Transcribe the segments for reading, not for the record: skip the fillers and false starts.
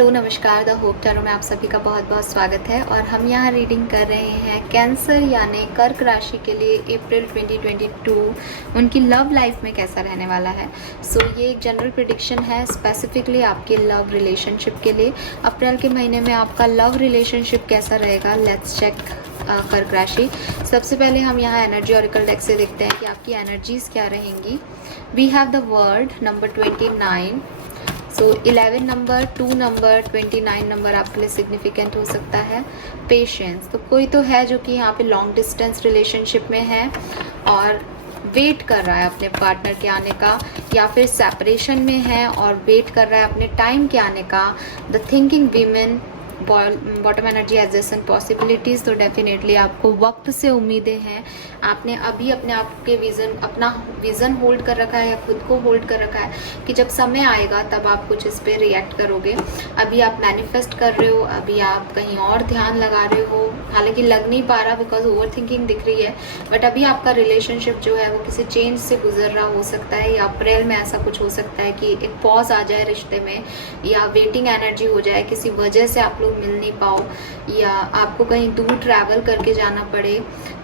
Hello नमस्कार, the hope tarot में आप सभी का बहुत बहुत स्वागत है। और हम यहाँ रीडिंग कर रहे हैं कैंसर यानी कर्क राशि के लिए अप्रैल 2022 उनकी लव लाइफ में कैसा रहने वाला है। ये एक जनरल प्रिडिक्शन है स्पेसिफिकली आपके लव रिलेशनशिप के लिए। अप्रैल के महीने में आपका लव रिलेशनशिप कैसा रहेगा, लेट्स चेक कर्क राशि। सबसे पहले हम यहाँ एनर्जी ऑरिकल डेक से देखते हैं कि आपकी एनर्जीज क्या रहेंगी। We have the word number 29। 11 number, 2 number, 29 number आपके लिए सिग्निफिकेंट हो सकता है। पेशेंस, तो कोई तो है जो कि यहाँ पे लॉन्ग डिस्टेंस रिलेशनशिप में है और वेट कर रहा है अपने पार्टनर के आने का, या फिर सेपरेशन में है और वेट कर रहा है अपने टाइम के आने का। The thinking women, bottom energy adjacent possibilities, तो डेफिनेटली आपको वक्त से उम्मीदें हैं। आपने अभी अपने आप के अपना विज़न होल्ड कर रखा है या खुद को होल्ड कर रखा है कि जब समय आएगा तब आप कुछ इस पर रिएक्ट करोगे। अभी आप मैनिफेस्ट कर रहे हो, अभी आप कहीं और ध्यान लगा रहे हो, हालांकि लग नहीं पा रहा बिकॉज ओवर थिंकिंग दिख रही है। बट अभी आपका रिलेशनशिप जो है वो किसी चेंज से गुजर रहा हो सकता है, या अप्रैल में ऐसा कुछ हो सकता है कि एक पॉज आ जाए रिश्ते में, या वेटिंग एनर्जी हो जाए, किसी वजह से आप लोग मिल नहीं पाओ, या आपको कहीं दूर ट्रैवल करके जाना पड़े,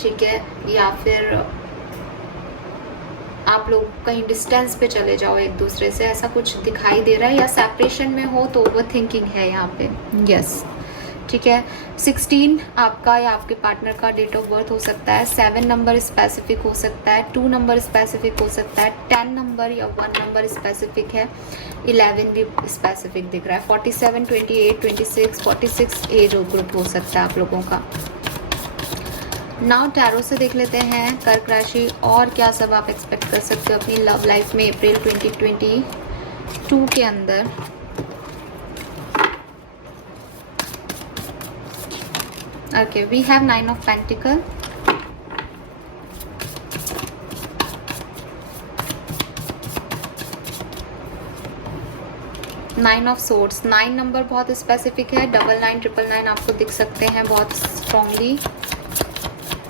ठीक है, या फिर आप लोग कहीं डिस्टेंस पे चले जाओ एक दूसरे से, ऐसा कुछ दिखाई दे रहा है। या सेपरेशन में हो तो ओवर थिंकिंग है यहाँ पे, यस, ठीक है। 16 आपका या आपके पार्टनर का डेट ऑफ बर्थ हो सकता है। 7 नंबर स्पेसिफिक हो सकता है, 2 नंबर स्पेसिफिक हो सकता है, 10 नंबर या 1 नंबर स्पेसिफिक है, 11 भी स्पेसिफिक दिख रहा है। 47, 28, 26, 46 एज ग्रुप हो सकता है आप लोगों का। नाउ टैरो से देख लेते हैं कर्क राशि और क्या सब आप एक्सपेक्ट कर सकते हो अपनी लव लाइफ में अप्रैल 2022 के अंदर। Okay, we have 9 of Pentacle, nine of swords. 9 number बहुत स्पेसिफिक है, 99, 999 आपको दिख सकते हैं बहुत स्ट्रॉन्गली।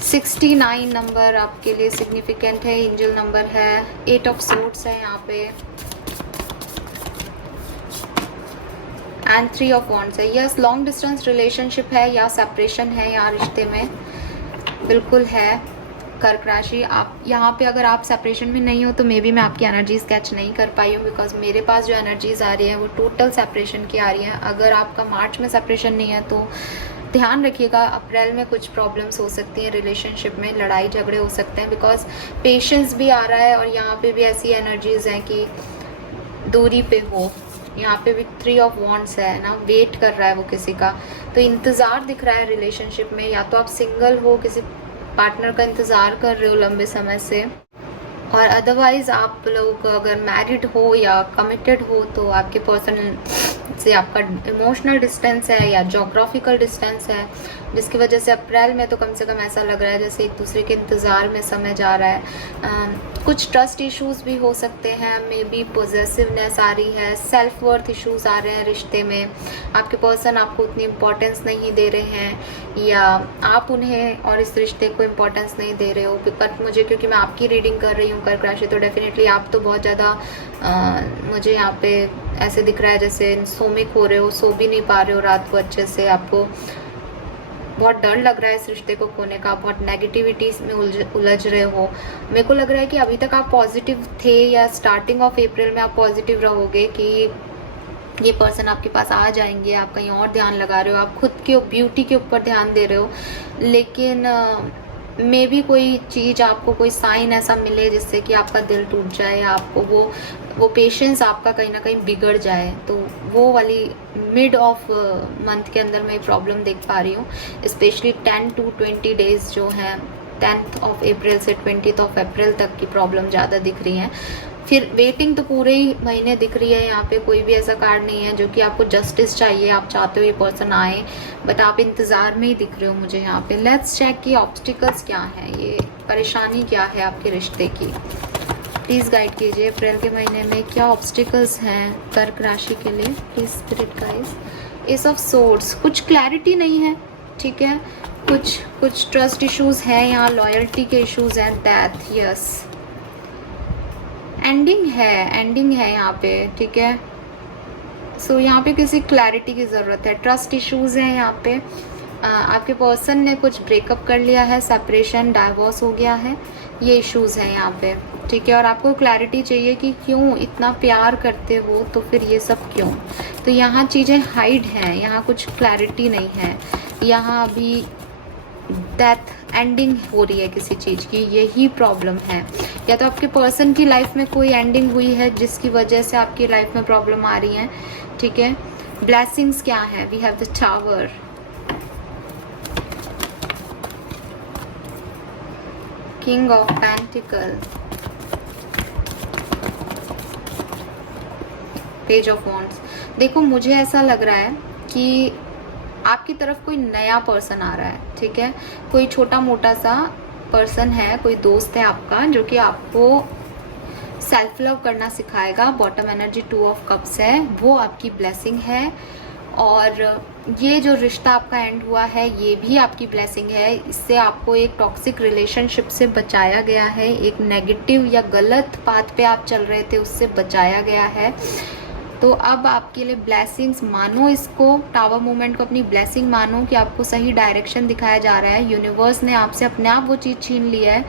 69 नंबर आपके लिए सिग्निफिकेंट है, एंजल नंबर है। 8 ऑफ सोर्ड्स है यहाँ पे एंड 3 ऑफ वॉन्ड्स है। यस, लॉन्ग डिस्टेंस रिलेशनशिप है या सेपरेशन है यहाँ रिश्ते में, बिल्कुल है कर्क राशि। आप यहाँ पे अगर आप सेपरेशन में नहीं हो तो मे बी मैं आपकी एनर्जीज कैच नहीं कर पाई हूँ, बिकॉज मेरे पास जो एनर्जीज आ रही हैं वो टोटल सेपरेशन की आ रही हैं। अगर आपका मार्च में सेपरेशन नहीं है तो ध्यान रखिएगा, अप्रैल में कुछ प्रॉब्लम्स हो सकती हैं रिलेशनशिप में, लड़ाई झगड़े हो सकते हैं, बिकॉज पेशेंस भी आ रहा है और यहाँ पे भी ऐसी एनर्जीज हैं कि दूरी पे हो। यहाँ पे भी 3 ऑफ वॉन्ड्स है ना, वेट कर रहा है वो किसी का, तो इंतज़ार दिख रहा है रिलेशनशिप में। या तो आप सिंगल हो, किसी पार्टनर का इंतज़ार कर रहे हो लंबे समय से, और अदरवाइज आप लोग अगर मैरिड हो या कमिटेड हो तो आपके पर्सन से आपका इमोशनल डिस्टेंस है या जोग्राफिकल डिस्टेंस है, जिसकी वजह से अप्रैल में तो कम से कम ऐसा लग रहा है जैसे एक दूसरे के इंतज़ार में समय जा रहा है। कुछ ट्रस्ट इश्यूज भी हो सकते हैं, मे बी पॉजेसिवनेस आ रही है, सेल्फ वर्थ इश्यूज आ रहे हैं रिश्ते में, आपके पर्सन आपको उतनी इम्पोर्टेंस नहीं दे रहे हैं या आप उन्हें और इस रिश्ते को इम्पोर्टेंस नहीं दे रहे हो। बट मुझे, क्योंकि मैं आपकी रीडिंग कर रही हूँ कर्क राशि, तो डेफिनेटली आप तो बहुत ज़्यादा मुझे यहाँ पे ऐसे दिख रहा है जैसे सोमिक हो रहे हो, सो भी नहीं पा रहे हो रात को अच्छे से, आपको बहुत डर लग रहा है इस रिश्ते को खोने का, बहुत नेगेटिविटी में उलझ रहे हो। मेरे को लग रहा है कि अभी तक आप पॉजिटिव थे या स्टार्टिंग ऑफ अप्रैल में आप पॉजिटिव रहोगे कि ये पर्सन आपके पास आ जाएंगे, आप कहीं और ध्यान लगा रहे हो, आप खुद के ब्यूटी के ऊपर ध्यान दे रहे हो, लेकिन मे बी कोई चीज़ आपको, कोई साइन ऐसा मिले जिससे कि आपका दिल टूट जाए, आपको वो पेशेंस आपका कहीं ना कहीं बिगड़ जाए। तो वो वाली मिड ऑफ मंथ के अंदर मैं प्रॉब्लम देख पा रही हूँ, स्पेशली 10 to 20 डेज जो हैं, 10th ऑफ अप्रैल से 20th ऑफ अप्रैल तक की प्रॉब्लम ज़्यादा दिख रही हैं। फिर वेटिंग तो पूरे ही महीने दिख रही है, यहाँ पे कोई भी ऐसा कार्ड नहीं है जो कि आपको जस्टिस चाहिए, आप चाहते हो ये पर्सन आए, बट आप इंतज़ार में ही दिख रहे हो मुझे यहाँ पे। लेट्स चेक कि ऑब्स्टिकल्स क्या हैं, ये परेशानी क्या है आपके रिश्ते की। प्लीज़ गाइड कीजिए अप्रैल के महीने में क्या ऑब्स्टिकल्स हैं कर्क राशि के लिए, please spirit guys. S of swords, कुछ क्लैरिटी नहीं है, ठीक है, कुछ ट्रस्ट इश्यूज हैं यहाँ, लॉयल्टी के इश्यूज हैं, डेथ, यस, एंडिंग है यहाँ पे, ठीक है। सो यहाँ पे किसी क्लैरिटी की ज़रूरत है, ट्रस्ट इश्यूज़ हैं यहाँ पे। आपके पर्सन ने कुछ ब्रेकअप कर लिया है, सेपरेशन, डाइवोर्स हो गया है, ये इश्यूज़ हैं यहाँ पे, ठीक है। और आपको क्लैरिटी चाहिए कि क्यों इतना प्यार करते हो, तो फिर ये सब क्यों। तो यहाँ चीज़ें हाइड हैं, यहाँ कुछ क्लैरिटी नहीं है, यहाँ अभी डेथ, एंडिंग हो रही है किसी चीज़ की, यही प्रॉब्लम है। या तो आपके पर्सन की लाइफ में कोई एंडिंग हुई है जिसकी वजह से आपकी लाइफ में प्रॉब्लम आ रही है, ठीक है। ब्लेसिंग्स क्या है, we have the tower, king of pentacle, page of wands. देखो मुझे ऐसा लग रहा है कि आपकी तरफ कोई नया पर्सन आ रहा है, ठीक है। कोई छोटा मोटा सा पर्सन है, कोई दोस्त है आपका जो कि आपको सेल्फ लव करना सिखाएगा। बॉटम एनर्जी 2 ऑफ कप्स है, वो आपकी ब्लेसिंग है। और ये जो रिश्ता आपका एंड हुआ है ये भी आपकी ब्लेसिंग है। इससे आपको एक टॉक्सिक रिलेशनशिप से बचाया गया है, एक नेगेटिव या गलत पाथ पे आप चल रहे थे उससे बचाया गया है। तो अब आपके लिए ब्लेसिंग्स मानो, इसको टावर मूवमेंट को अपनी ब्लेसिंग मानो कि आपको सही डायरेक्शन दिखाया जा रहा है। यूनिवर्स ने आपसे अपने आप वो चीज़ छीन ली है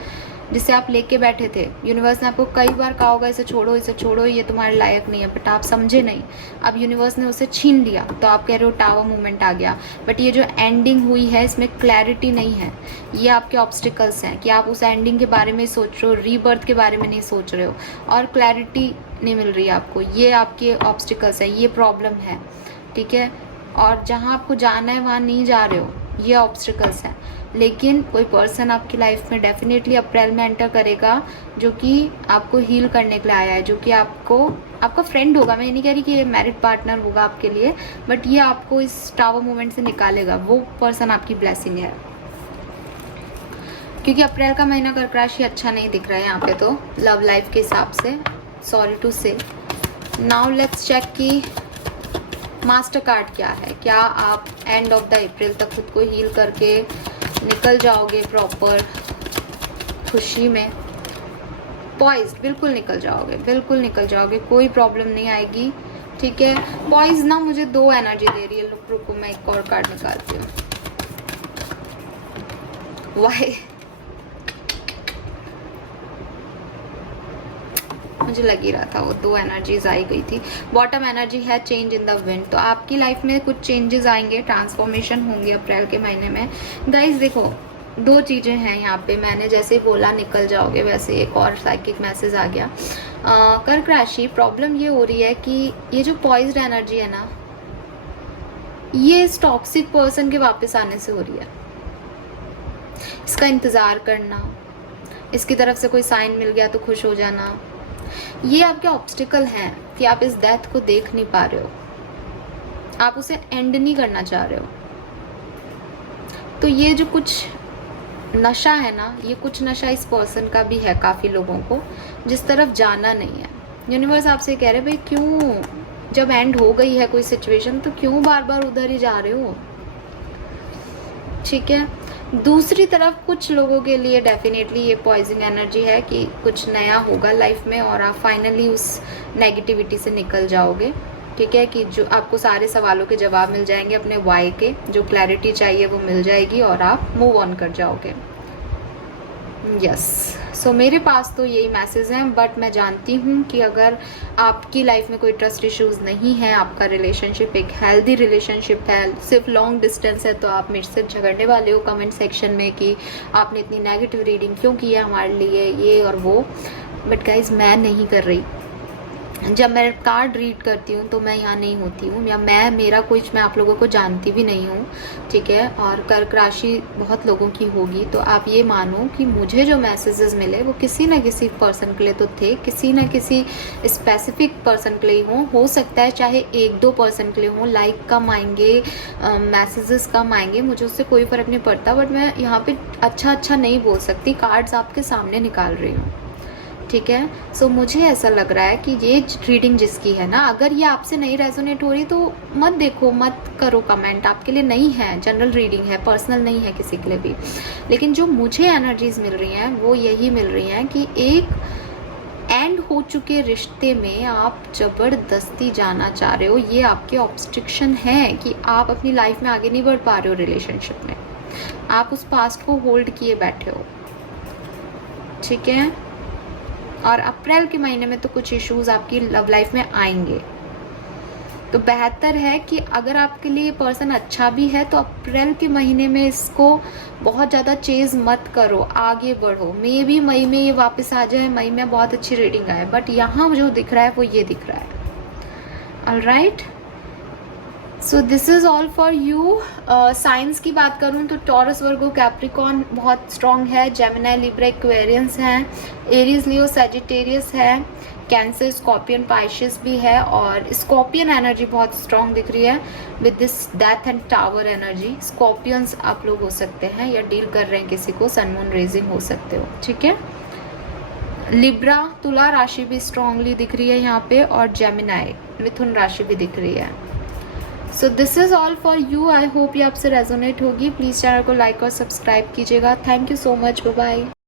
जिसे आप लेके बैठे थे। यूनिवर्स ने आपको कई बार कहा होगा इसे छोड़ो, ये तुम्हारे लायक नहीं है, बट आप समझे नहीं। अब यूनिवर्स ने उसे छीन लिया, तो आप कह रहे हो टावर मूवमेंट आ गया। बट ये जो एंडिंग हुई है इसमें क्लैरिटी नहीं है, ये आपके ऑब्स्टिकल्स हैं कि आप उस एंडिंग के बारे में सोच रहे हो, रीबर्थ के बारे में नहीं सोच रहे हो, और क्लैरिटी नहीं मिल रही है आपको। ये आपके ऑब्स्टिकल्स हैं, ये प्रॉब्लम है, ठीक है। और जहाँ आपको जाना है वहाँ नहीं जा रहे हो, ये ऑब्स्टिकल्स हैं। लेकिन कोई पर्सन आपकी लाइफ में डेफिनेटली अप्रैल में एंटर करेगा जो कि आपको हील करने के लिए आया है, जो कि आपका फ्रेंड होगा। मैं ये नहीं कह रही कि ये मैरिड पार्टनर होगा आपके लिए, बट ये आपको इस टावर मूवमेंट से निकालेगा। वो पर्सन आपकी ब्लेसिंग है, क्योंकि अप्रैल का महीना कर्क राशि अच्छा नहीं दिख रहा है यहाँ पे तो लव लाइफ के हिसाब से, सॉरी टू से। नाउ लेट्स चेक कि मास्टर कार्ड क्या है। क्या आप एंड ऑफ द अप्रैल तक खुद को हील करके निकल जाओगे प्रॉपर खुशी में? पॉइज्ड, बिल्कुल निकल जाओगे, कोई प्रॉब्लम नहीं आएगी, ठीक है। पॉइज ना मुझे 2 एनर्जी दे रही है, रुको मैं एक और कार्ड निकालती हूँ। वाई, मुझे लग ही रहा था वो 2 एनर्जीज आई गई थी। बॉटम एनर्जी है चेंज इन द विंड, तो आपकी लाइफ में कुछ चेंजेस आएंगे, ट्रांसफॉर्मेशन होंगे अप्रैल के महीने में। गाइज देखो 2 चीज़ें हैं यहाँ पे, मैंने जैसे बोला निकल जाओगे, वैसे एक और साइकिक मैसेज आ गया। कर्क राशि, प्रॉब्लम ये हो रही है कि ये जो पॉइज्ड एनर्जी है ना, ये इस टॉक्सिक पर्सन के वापस आने से हो रही है। इसका इंतज़ार करना, इसकी तरफ से कोई साइन मिल गया तो खुश हो जाना, ये आपके ऑब्स्टिकल हैं कि आप इस डेथ को देख नहीं पा रहे हो, आप उसे एंड नहीं करना चाह रहे हो। तो ये जो कुछ नशा है ना, ये कुछ नशा इस पर्सन का भी है, काफ़ी लोगों को जिस तरफ जाना नहीं है। यूनिवर्स आपसे कह रहे भाई क्यों, जब एंड हो गई है कोई सिचुएशन तो क्यों बार बार उधर ही जा रहे हो, ठीक है। दूसरी तरफ कुछ लोगों के लिए डेफिनेटली ये पॉइजन एनर्जी है कि कुछ नया होगा लाइफ में और आप फाइनली उस नेगेटिविटी से निकल जाओगे, ठीक है। कि जो आपको सारे सवालों के जवाब मिल जाएंगे, अपने वाई के जो क्लैरिटी चाहिए वो मिल जाएगी और आप मूव ऑन कर जाओगे। यस, सो मेरे पास तो यही मैसेज हैं, बट मैं जानती हूँ कि अगर आपकी लाइफ में कोई ट्रस्ट इश्यूज़ नहीं है, आपका रिलेशनशिप एक हेल्दी रिलेशनशिप है, सिर्फ लॉन्ग डिस्टेंस है, तो आप मेरे से झगड़ने वाले हो कमेंट सेक्शन में कि आपने इतनी नेगेटिव रीडिंग क्यों की है हमारे लिए, ये और वो। बट गाइज मैं नहीं कर रही, जब मैं कार्ड रीड करती हूँ तो मैं यहाँ नहीं होती हूँ, या मेरा कुछ मैं आप लोगों को जानती भी नहीं हूँ, ठीक है। और कर्क राशि बहुत लोगों की होगी, तो आप ये मानो कि मुझे जो मैसेजेस मिले वो किसी ना किसी पर्सन के लिए तो थे, किसी ना किसी स्पेसिफिक पर्सन के लिए हो सकता है चाहे 1-2 पर्सन के लिए हो। लाइक कम आएंगे, मैसेजेस कम आएंगे, मुझे उससे कोई फ़र्क नहीं पड़ता, बट मैं यहाँ पे अच्छा नहीं बोल सकती, कार्ड्स आपके सामने निकाल रही हूँ, ठीक है। सो मुझे ऐसा लग रहा है कि ये रीडिंग जिसकी है ना, अगर ये आपसे नहीं रेजोनेट हो रही तो मत देखो, मत करो कमेंट, आपके लिए नहीं है, जनरल रीडिंग है, पर्सनल नहीं है किसी के लिए भी। लेकिन जो मुझे एनर्जीज मिल रही हैं वो यही मिल रही हैं कि एक एंड हो चुके रिश्ते में आप ज़बरदस्ती जाना चाह रहे हो, ये आपके ऑब्स्ट्रिक्शन है कि आप अपनी लाइफ में आगे नहीं बढ़ पा रहे हो रिलेशनशिप में, आप उस पास्ट को होल्ड किए बैठे हो, ठीक है। और अप्रैल के महीने में तो कुछ इश्यूज आपकी लव लाइफ में आएंगे, तो बेहतर है कि अगर आपके लिए पर्सन अच्छा भी है तो अप्रैल के महीने में इसको बहुत ज़्यादा चेज मत करो, आगे बढ़ो। मे भी मई में ये वापस आ जाए, मई में बहुत अच्छी रीडिंग आए, बट यहाँ जो दिख रहा है वो ये दिख रहा है। Alright, so this is all for you. Science की बात करूँ तो टॉरस, वर्गो, कैप्रिकॉर्न बहुत स्ट्रॉन्ग है, जेमिनी, लिब्रा, एक्वेरियंस हैं, एरीज, लियो, सैजिटेरियस है, कैंसर, स्कॉर्पियन, पाइशियस भी है, और स्कॉर्पियन एनर्जी बहुत स्ट्रॉन्ग दिख रही है with this death and tower energy. Scorpions आप लोग हो सकते हैं या डील कर रहे हैं किसी को, सन मून रेजिंग हो सकते हो, ठीक है। लिब्रा, तुला राशि भी स्ट्रांगली दिख रही है यहाँ पे, और जेमिनी, मिथुन राशि भी दिख रही है। So this is all for you. I hope ये आपसे रेजोनेट होगी। प्लीज़ चैनल को लाइक और सब्सक्राइब कीजिएगा। Thank you so much, bye bye.